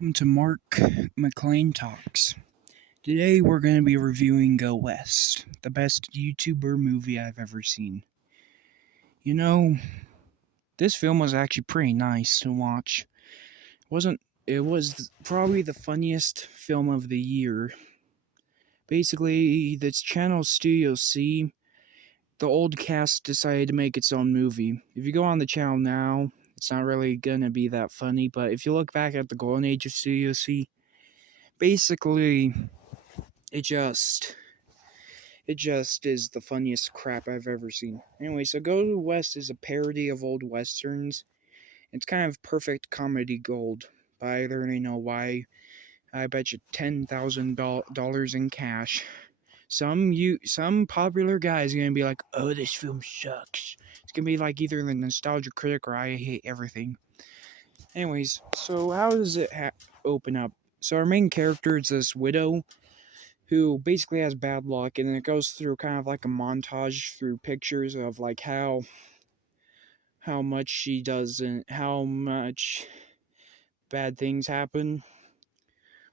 Welcome to Mark McLean Talks. Today we're going to be reviewing Go West, the best YouTuber movie I've ever seen. You know, this film was actually pretty nice to watch. It was probably the funniest film of the year. Basically, this channel Studio C, the old cast decided to make its own movie. If you go on the channel now, it's not really going to be that funny, but if you look back at the golden age of Studio C, basically it just is the funniest crap I've ever seen. Anyway, so Go West is a parody of old westerns. It's kind of perfect comedy gold. By learning know why, I bet you $10,000 in cash. Some popular guy is gonna be like, "Oh, this film sucks." It's gonna be like either the nostalgia critic or I hate everything. Anyways, so how does it open up? So our main character is this widow who basically has bad luck, and then it goes through kind of like a montage through pictures of like how much bad things happen.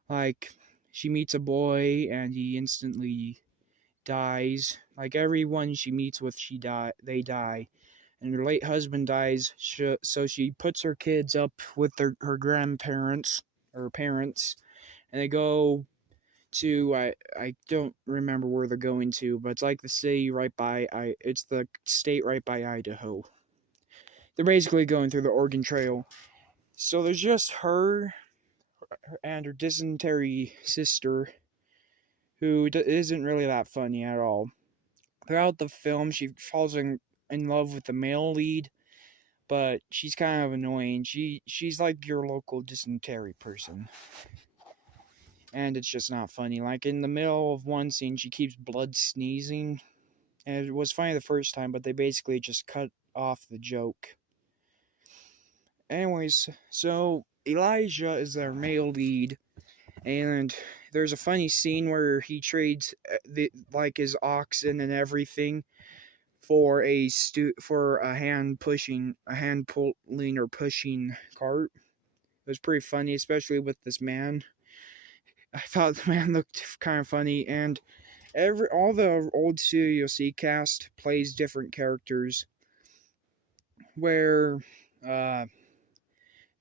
Like she meets a boy and he instantly dies. Like everyone she meets with, they die. And her late husband dies, so she puts her kids up with her grandparents or parents, and they go to I don't remember where they're going to, but it's like the city right by it's the state right by Idaho. They're basically going through the Oregon Trail. So there's just her and her dysentery sister, who isn't really that funny at all. Throughout the film, she falls in love with the male lead, but she's kind of annoying. She's like your local dysentery person. And it's just not funny. Like in the middle of one scene, she keeps blood sneezing. And it was funny the first time, but they basically just cut off the joke. Anyways, so Elijah is their male lead, and there's a funny scene where he trades his oxen and everything for a hand pulling or pushing cart. It was pretty funny, especially with this man. I thought the man looked kind of funny, and all the old Studio C cast plays different characters, where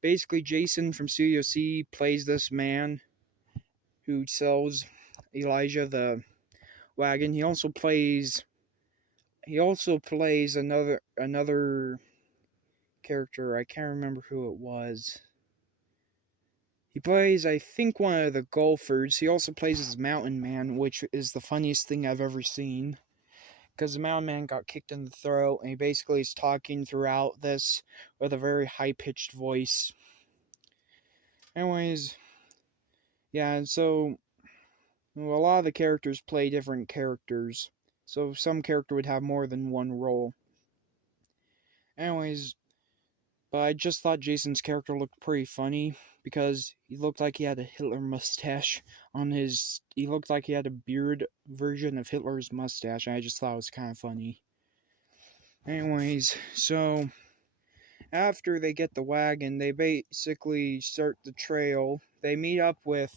basically Jason from Studio C plays this man who sells Elijah the wagon. He also plays another character. I can't remember who it was. He plays, I think, one of the golfers. He also plays as Mountain Man, which is the funniest thing I've ever seen. Because the Mountain Man got kicked in the throat, and he basically is talking throughout this with a very high-pitched voice. Anyways, yeah, and so a lot of the characters play different characters. So some character would have more than one role. Anyways, but I just thought Jason's character looked pretty funny because he looked like he had a Hitler mustache on his. He looked like he had a beard version of Hitler's mustache, and I just thought it was kind of funny. Anyways, so after they get the wagon, they basically start the trail. They meet up with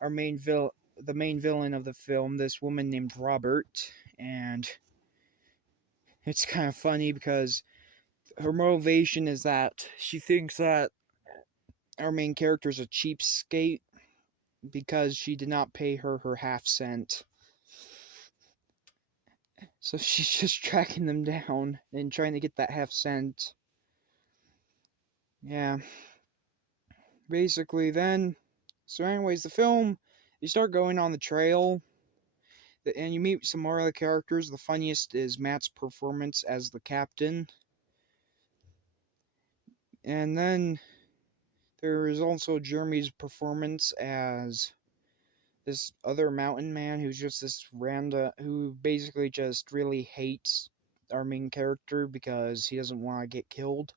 our the main villain of the film, this woman named Robert, and it's kind of funny because her motivation is that she thinks that our main character is a cheapskate because she did not pay her half cent. So she's just tracking them down and trying to get that half cent. Yeah. Basically, then. So, anyways, the film, you start going on the trail, and you meet some more of the characters. The funniest is Matt's performance as the captain. And then there is also Jeremy's performance as this other mountain man who's just this who basically just really hates our main character because he doesn't want to get killed.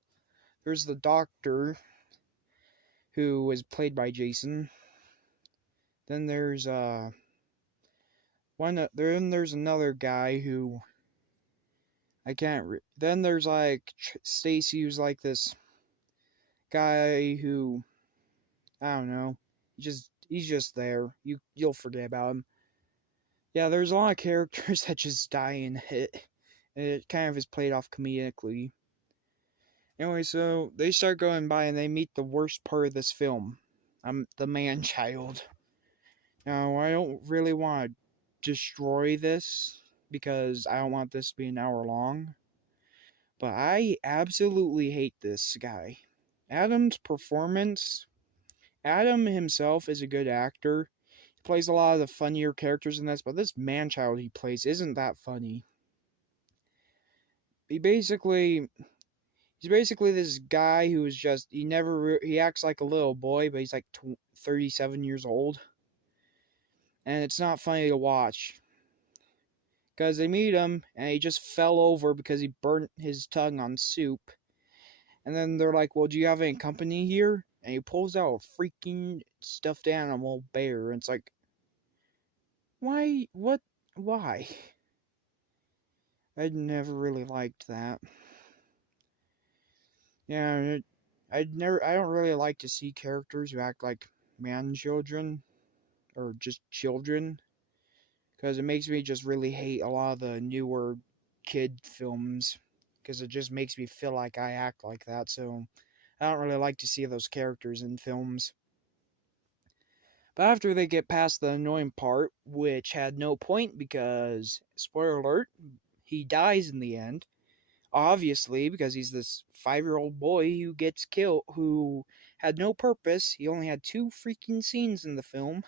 There's the doctor, who was played by Jason. Then there's there's another guy who I can't. Then there's like Stacy, who's like this guy who I don't know. He's just there. You'll forget about him. Yeah, there's a lot of characters that just die in it. It kind of is played off comedically. Anyway, so they start going by and they meet the worst part of this film. The man child. Now, I don't really want to destroy this because I don't want this to be an hour long. But I absolutely hate this guy. Adam's performance. Adam himself is a good actor. He plays a lot of the funnier characters in this, but this man child he plays isn't that funny. He's basically this guy who is just he acts like a little boy, but he's like 37 years old, and it's not funny to watch because they meet him and he just fell over because he burnt his tongue on soup, and then they're like, "Well, do you have any company here?" And he pulls out a freaking stuffed animal bear, and it's like, why? What? Why? I never really liked that. Yeah, I don't really like to see characters who act like man children or just children because it makes me just really hate a lot of the newer kid films because it just makes me feel like I act like that. So I don't really like to see those characters in films. But after they get past the annoying part, which had no point because, spoiler alert, he dies in the end. Obviously, because he's this 5-year-old boy who gets killed, who had no purpose. He only had 2 freaking scenes in the film,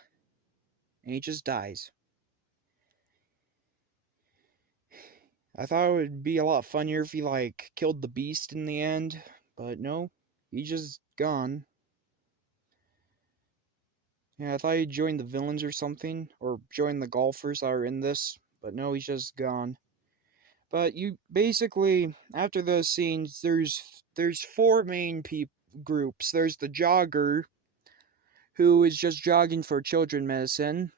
and he just dies. I thought it would be a lot funnier if he, killed the beast in the end, but no, he's just gone. Yeah, I thought he'd join the villains or something, or join the golfers that are in this, but no, he's just gone. But you basically, after those scenes, there's 4 main groups. There's the jogger, who is just jogging for children medicine.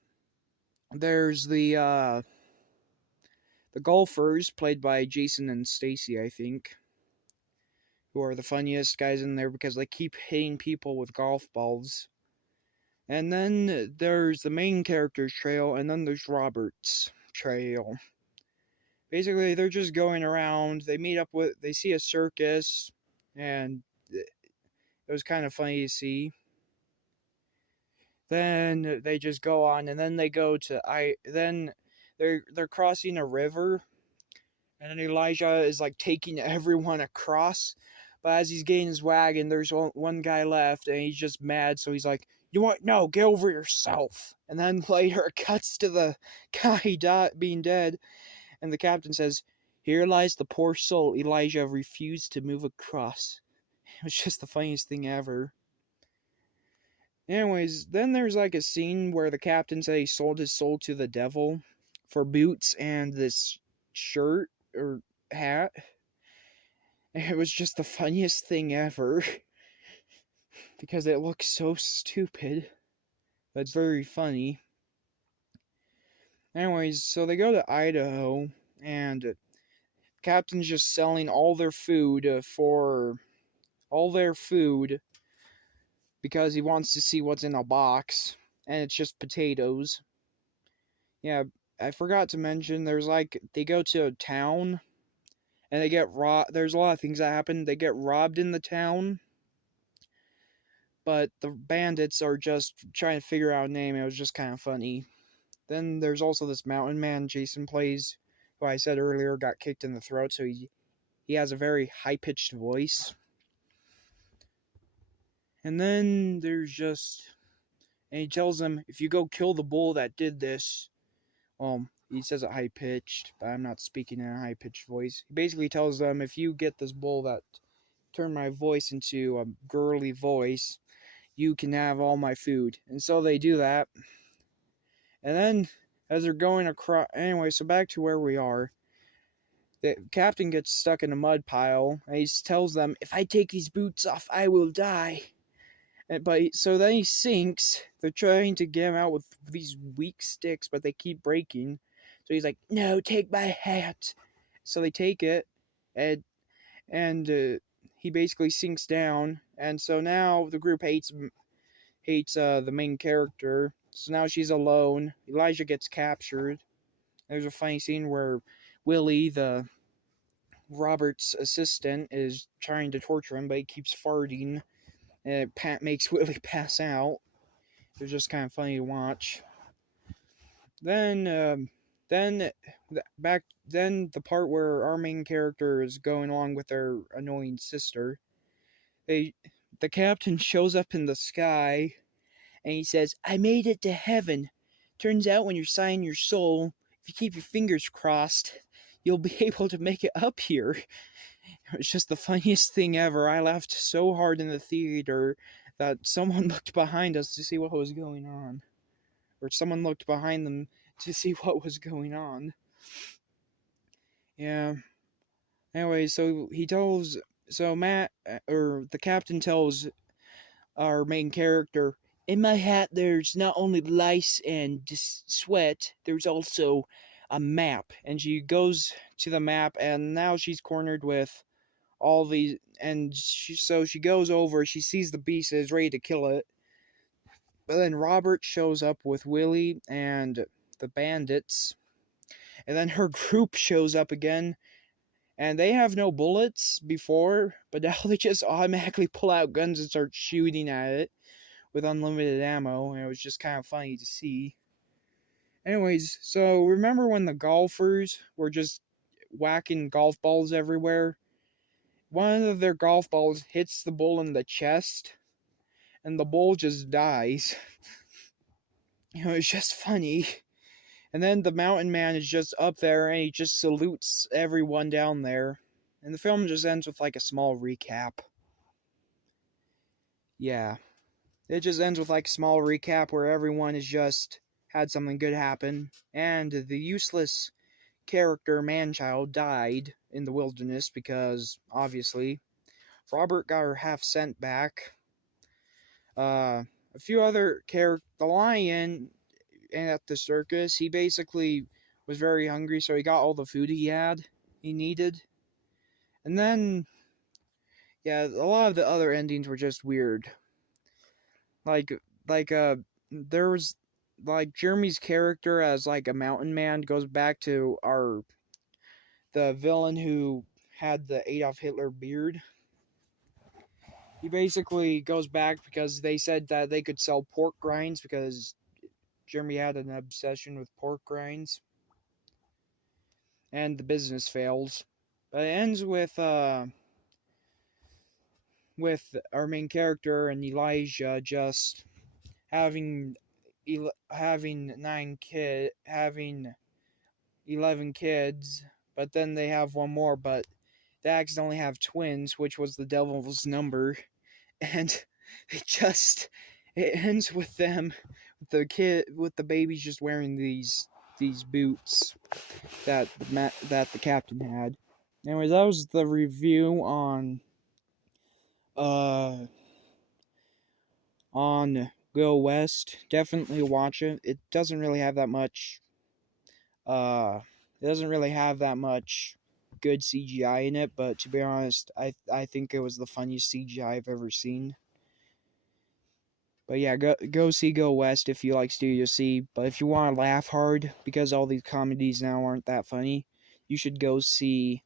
There's the golfers, played by Jason and Stacy, I think, who are the funniest guys in there because they keep hitting people with golf balls. And then there's the main character's trail, and then there's Robert's trail. Basically, they're just going around. They see a circus, and it was kind of funny to see. Then they just go on, and then they go to then they're crossing a river, and then Elijah is taking everyone across. But as he's getting his wagon, there's one guy left, and he's just mad. So he's like, "You want no? Get over yourself." And then later it cuts to the guy being dead, and the captain says, "Here lies the poor soul Elijah refused to move across." It was just the funniest thing ever. Anyways, then there's a scene where the captain said he sold his soul to the devil for boots and this shirt or hat. It was just the funniest thing ever because it looks so stupid. But it's very funny. Anyways, so they go to Idaho and the captain's just selling all their food because he wants to see what's in a box, and it's just potatoes. Yeah, I forgot to mention, they go to a town, and they get robbed. There's a lot of things that happen. They get robbed in the town, but the bandits are just trying to figure out a name. It was just kind of funny. Then there's also this mountain man Jason plays, who I said earlier got kicked in the throat, so he has a very high-pitched voice. And then and he tells them, if you go kill the bull that did this, he says it high-pitched, but I'm not speaking in a high-pitched voice. He basically tells them, if you get this bull that turned my voice into a girly voice, you can have all my food. And so they do that. And then, as they're going across, anyway, so back to where we are. The captain gets stuck in a mud pile, and he tells them, if I take these boots off, I will die. So then he sinks. They're trying to get him out with these weak sticks, but they keep breaking. So he's like, no, take my hat. So they take it, and he basically sinks down. And so now the group hates him. hates the main character. So now she's alone. Elijah gets captured. There's a funny scene where Willie, the Robert's assistant, is trying to torture him, but he keeps farting, and it makes Willie pass out. It was just kind of funny to watch. Then the part where our main character is going along with their annoying sister. The captain shows up in the sky, and he says, "I made it to heaven. Turns out when you're sighing your soul, if you keep your fingers crossed, you'll be able to make it up here." It was just the funniest thing ever. I laughed so hard in the theater that someone looked behind us to see what was going on. Or someone looked behind them to see what was going on. Yeah. Anyway, so Matt, or the captain tells our main character, "In my hat there's not only lice and sweat, there's also a map." And she goes to the map, and now she's cornered with all these, and she goes over, she sees the beast and is ready to kill it. But then Robert shows up with Willie and the bandits, and then her group shows up again, and they have no bullets before, but now they just automatically pull out guns and start shooting at it with unlimited ammo, and it was just kind of funny to see. Anyways, so remember when the golfers were just whacking golf balls everywhere? One of their golf balls hits the bull in the chest, and the bull just dies. It's just funny. And then the mountain man is just up there, and he just salutes everyone down there. And the film just ends with like a small recap. Yeah. It just ends with like a small recap where everyone has just had something good happen, and the useless character Manchild died in the wilderness because, obviously, Robert got her half cent back. A few other characters, the lion at the circus, he basically was very hungry, so he got all the food he needed. And then, yeah, a lot of the other endings were just weird. There was, like, Jeremy's character as, like, a mountain man goes back to the villain who had the Adolf Hitler beard. He basically goes back because they said that they could sell pork rinds because Jeremy had an obsession with pork rinds. And the business fails. But it ends with our main character and Elijah just having 11 kids, but then they have one more, but they accidentally have twins, which was the devil's number, and it ends with them, with the babies just wearing these boots that the captain had. Anyways, that was the review on Go West. Definitely watch it. It doesn't really have that much good CGI in it, but to be honest, I think it was the funniest CGI I've ever seen. But yeah, go see Go West if you like Studio C. But if you want to laugh hard, because all these comedies now aren't that funny, you should go see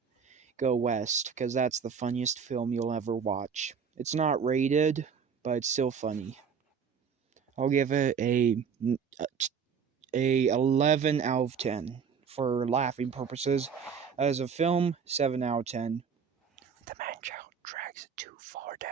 Go West, because that's the funniest film you'll ever watch. It's not rated, but it's still funny. I'll give it a 11 out of 10 for laughing purposes. As a film, 7 out of 10. The Man-Child drags it too far down.